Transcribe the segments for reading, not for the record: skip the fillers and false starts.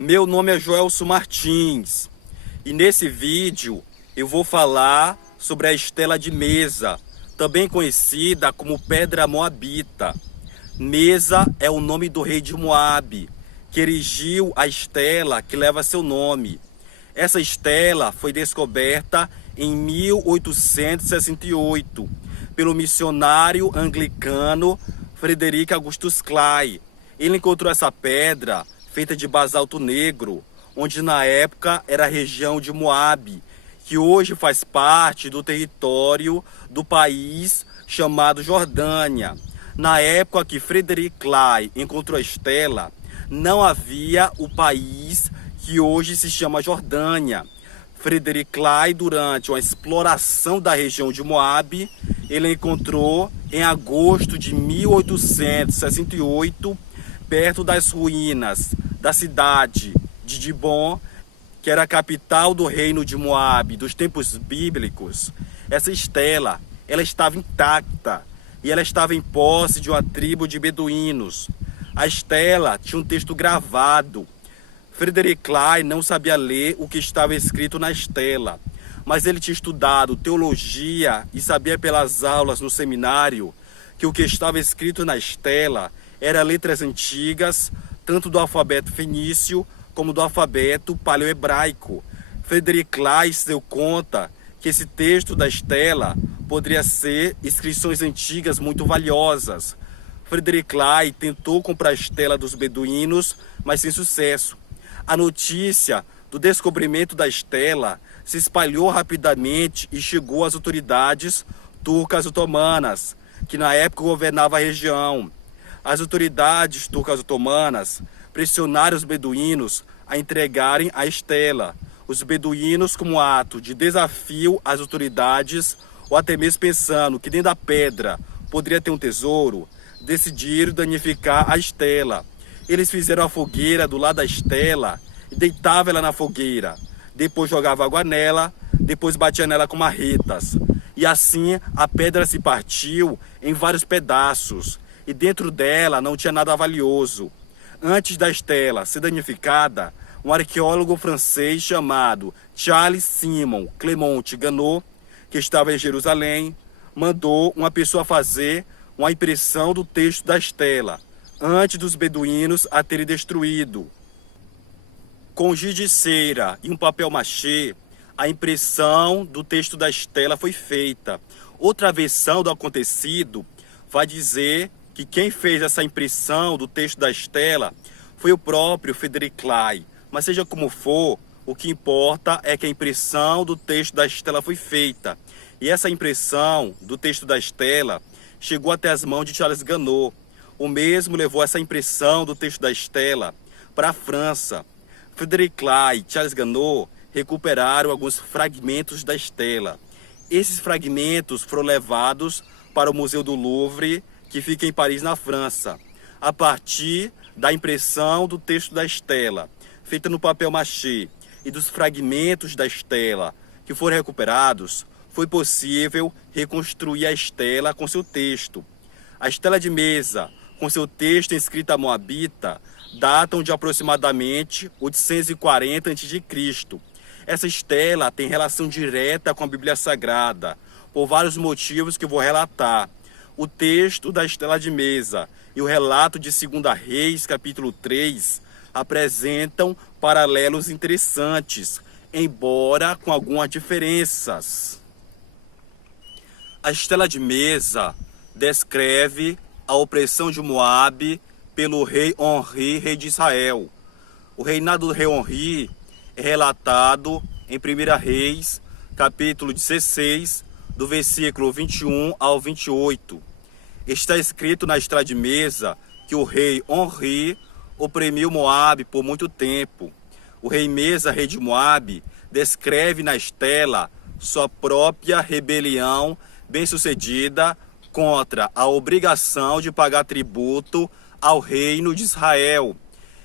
Meu nome é Joelson Martins e nesse vídeo eu vou falar sobre a Estela de Mesa, também conhecida como Pedra Moabita. Mesa é o nome do rei de Moabe, que erigiu a estela que leva seu nome. Essa estela foi descoberta em 1868 pelo missionário anglicano Frederick Augustus Clay. Ele encontrou essa pedra feita de basalto negro, onde na época era a região de Moabe, que hoje faz parte do território do país chamado Jordânia. Na época que Frederick Clay encontrou a estela, não havia o país que hoje se chama Jordânia. Frederick Clay, durante uma exploração da região de Moabe, ele encontrou em agosto de 1868, perto das ruínas da cidade de Dibon, que era a capital do reino de Moabe dos tempos bíblicos. Essa estela, ela estava intacta e ela estava em posse de uma tribo de beduínos. A estela tinha um texto gravado. Frederick Clay não sabia ler o que estava escrito na estela, mas ele tinha estudado teologia e sabia pelas aulas no seminário que o que estava escrito na estela eram letras antigas, tanto do alfabeto fenício como do alfabeto paleohebraico. Frederick Clay se deu conta que esse texto da estela poderia ser inscrições antigas muito valiosas. Frederick Clay tentou comprar a estela dos beduínos, mas sem sucesso. A notícia do descobrimento da estela se espalhou rapidamente e chegou às autoridades turcas otomanas, que na época governavam a região. As autoridades turcas otomanas pressionaram os beduínos a entregarem a estela. Os beduínos, como ato de desafio às autoridades, ou até mesmo pensando que dentro da pedra poderia ter um tesouro, decidiram danificar a estela. Eles fizeram a fogueira do lado da estela e deitavam ela na fogueira. Depois jogavam água nela, depois batiam nela com marretas. E assim a pedra se partiu em vários pedaços e dentro dela não tinha nada valioso. Antes da estela ser danificada, um arqueólogo francês chamado Charles Simon Clement Ganneau, que estava em Jerusalém, mandou uma pessoa fazer uma impressão do texto da estela, antes dos beduínos a terem destruído. Com giz de cera e um papel machê, a impressão do texto da estela foi feita. Outra versão do acontecido vai dizer que quem fez essa impressão do texto da estela foi o próprio Frederick Clay. Mas seja como for, o que importa é que a impressão do texto da estela foi feita. E essa impressão do texto da estela chegou até as mãos de Charles Ganneau. O mesmo levou essa impressão do texto da estela para a França. Frederick Clay e Charles Ganneau recuperaram alguns fragmentos da estela. Esses fragmentos foram levados para o Museu do Louvre, que fica em Paris, na França, a partir da impressão do texto da estela, feita no papel machê, e dos fragmentos da estela que foram recuperados, foi possível reconstruir a estela com seu texto. A Estela de Mesa, com seu texto em escrita moabita, datam de aproximadamente 840 a.C. Essa estela tem relação direta com a Bíblia Sagrada, por vários motivos que eu vou relatar. O texto da Estela de Mesa e o relato de 2 Reis, capítulo 3, apresentam paralelos interessantes, embora com algumas diferenças. A Estela de Mesa descreve a opressão de Moabe pelo rei Onri, rei de Israel. O reinado do rei Onri é relatado em 1 Reis, capítulo 16, do versículo 21 ao 28. Está escrito na Estela de Mesa que o rei Onri oprimiu Moabe por muito tempo. O rei Mesa, rei de Moabe, descreve na estela sua própria rebelião bem-sucedida contra a obrigação de pagar tributo ao reino de Israel.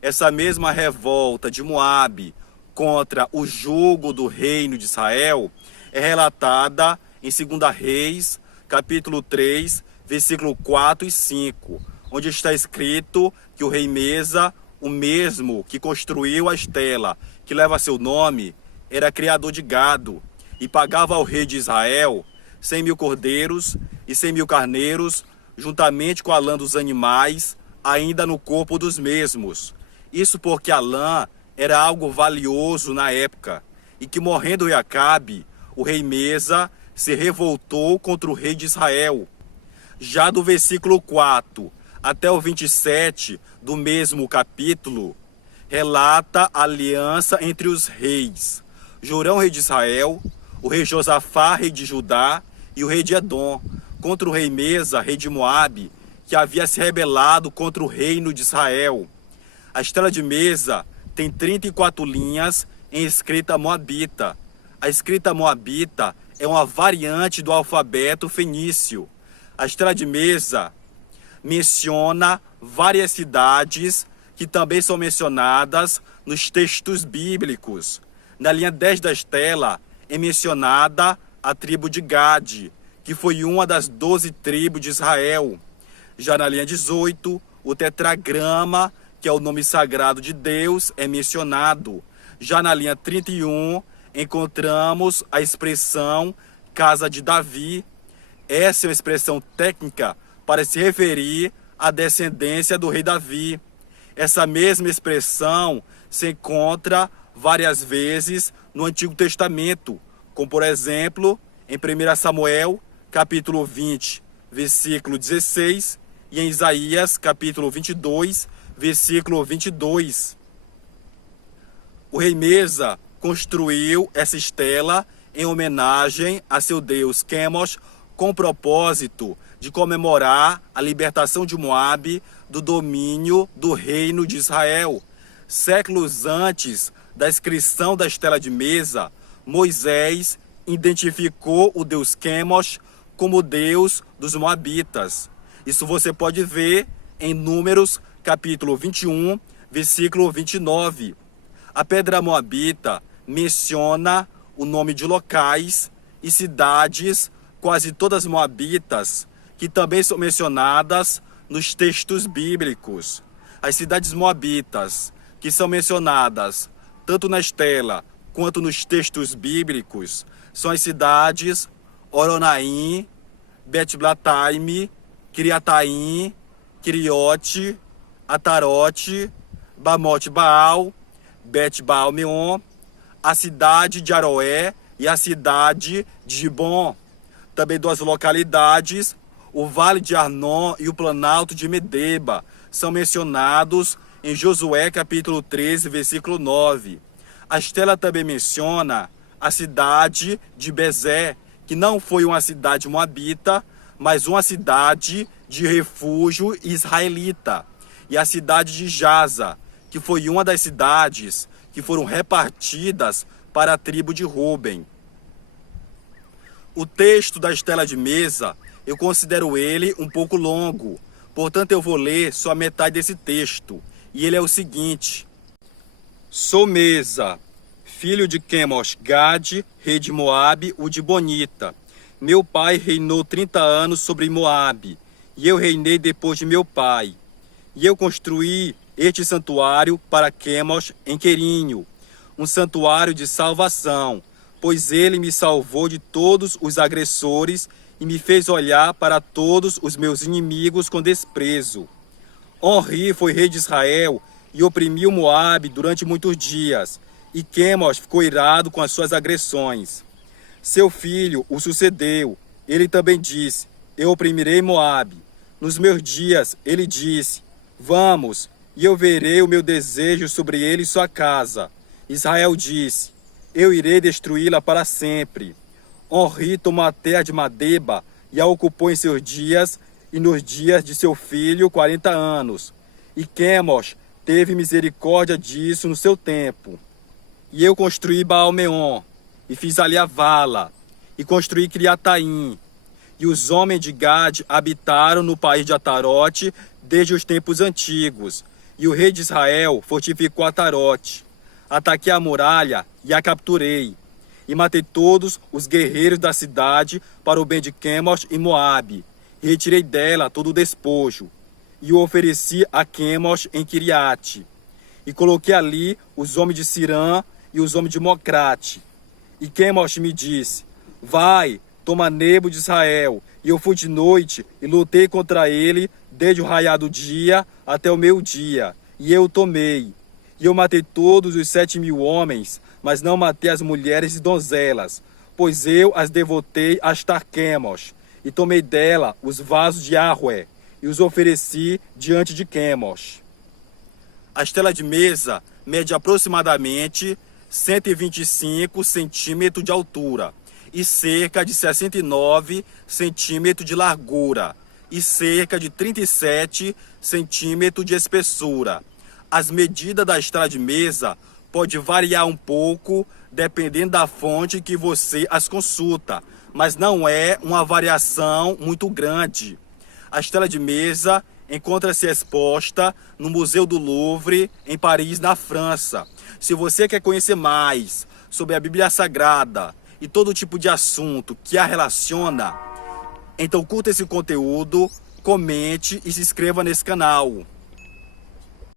Essa mesma revolta de Moabe contra o jugo do reino de Israel é relatada em 2 Reis, capítulo 3, versículo 4 e 5, onde está escrito que o rei Mesa o mesmo que construiu a estela que leva seu nome, era criador de gado e pagava ao rei de Israel 100.000 cordeiros e 100.000 carneiros, juntamente com a lã dos animais, ainda no corpo dos mesmos. Isso porque a lã era algo valioso na época, e que morrendo o rei Acabe, o rei Mesa se revoltou contra o rei de Israel. Já do versículo 4 até o 27 do mesmo capítulo, relata a aliança entre os reis: Jorão, rei de Israel, o rei Josafá, rei de Judá, e o rei de Edom, contra o rei Mesa, rei de Moabe, que havia se rebelado contra o reino de Israel. A estela de Mesa tem 34 linhas em escrita moabita. A escrita moabita é uma variante do alfabeto fenício. A estela de Mesa menciona várias cidades que também são mencionadas nos textos bíblicos. Na linha 10 da estela é mencionada a tribo de Gade, que foi uma das 12 tribos de Israel. Já na linha 18, o tetragrama, que é o nome sagrado de Deus, é mencionado. Já na linha 31, encontramos a expressão casa de Davi. Essa é uma expressão técnica para se referir à descendência do rei Davi. Essa mesma expressão se encontra várias vezes no Antigo Testamento, como por exemplo em 1 Samuel, capítulo 20, versículo 16, e em Isaías, capítulo 22, versículo 22. O rei Mesa construiu essa estela em homenagem a seu deus Quemos, com o propósito de comemorar a libertação de Moabe do domínio do reino de Israel. Séculos antes da inscrição da estela de Mesa, Moisés identificou o deus Quemos como deus dos Moabitas. Isso você pode ver em Números, capítulo 21, versículo 29. A pedra moabita menciona o nome de locais e cidades, quase todas moabitas, que também são mencionadas nos textos bíblicos. As cidades moabitas, que são mencionadas tanto na estela quanto nos textos bíblicos, são as cidades Oronaim, Bet-Blataim, Kiriataim, Kiriote, Atarote, Bamote-Baal, Bet-Baal-Meon, a cidade de Aroé e a cidade de Gibom. Também duas localidades, o Vale de Arnon e o Planalto de Medeba, são mencionados em Josué capítulo 13, versículo 9. A estela também menciona a cidade de Bezé, que não foi uma cidade moabita, mas uma cidade de refúgio israelita. E a cidade de Jaza, que foi uma das cidades que foram repartidas para a tribo de Ruben. O texto da estela de Mesa, eu considero ele um pouco longo, portanto eu vou ler só a metade desse texto. E ele é o seguinte: Sou Mesa, filho de Quemos Gade, rei de Moabe, o de Bonita. Meu pai reinou 30 anos sobre Moabe, e eu reinei depois de meu pai. E eu construí este santuário para Quemos em Querinho, um santuário de salvação, pois ele me salvou de todos os agressores e me fez olhar para todos os meus inimigos com desprezo. Onri foi rei de Israel e oprimiu Moabe durante muitos dias, e Quemos ficou irado com as suas agressões. Seu filho o sucedeu. Ele também disse: Eu oprimirei Moabe. Nos meus dias, ele disse: Vamos, e eu verei o meu desejo sobre ele e sua casa. Israel disse: Eu irei destruí-la para sempre. Onri tomou a terra de Madeba e a ocupou em seus dias, e nos dias de seu filho 40 anos. E Quemos teve misericórdia disso no seu tempo. E eu construí Baal-Meon, e fiz ali a vala, e construí Kiriataim. E os homens de Gade habitaram no país de Atarote desde os tempos antigos. E o rei de Israel fortificou Atarote. Ataquei a muralha e a capturei. E matei todos os guerreiros da cidade para o bem de Quemos e Moabe. E retirei dela todo o despojo. E o ofereci a Quemos em Kiriate. e coloquei ali os homens de Cirã e os homens de Mocrate. E Quemos me disse: vai, toma Nebo de Israel. E eu fui de noite e lutei contra ele desde o raiar do dia até o meio-dia. E eu o tomei. E eu matei todos os 7.000 homens, mas não matei as mulheres e donzelas, pois eu as devotei a Quemos. E tomei dela os vasos de Arrué e os ofereci diante de Quemos. A estela de mesa mede aproximadamente 125 centímetros de altura e cerca de 69 centímetros de largura e cerca de 37 centímetros de espessura. As medidas da estela de mesa podem variar um pouco dependendo da fonte que você as consulta, mas não é uma variação muito grande. A estela de mesa encontra-se exposta no Museu do Louvre, em Paris, na França. Se você quer conhecer mais sobre a Bíblia Sagrada e todo tipo de assunto que a relaciona, então curta esse conteúdo, comente e se inscreva nesse canal.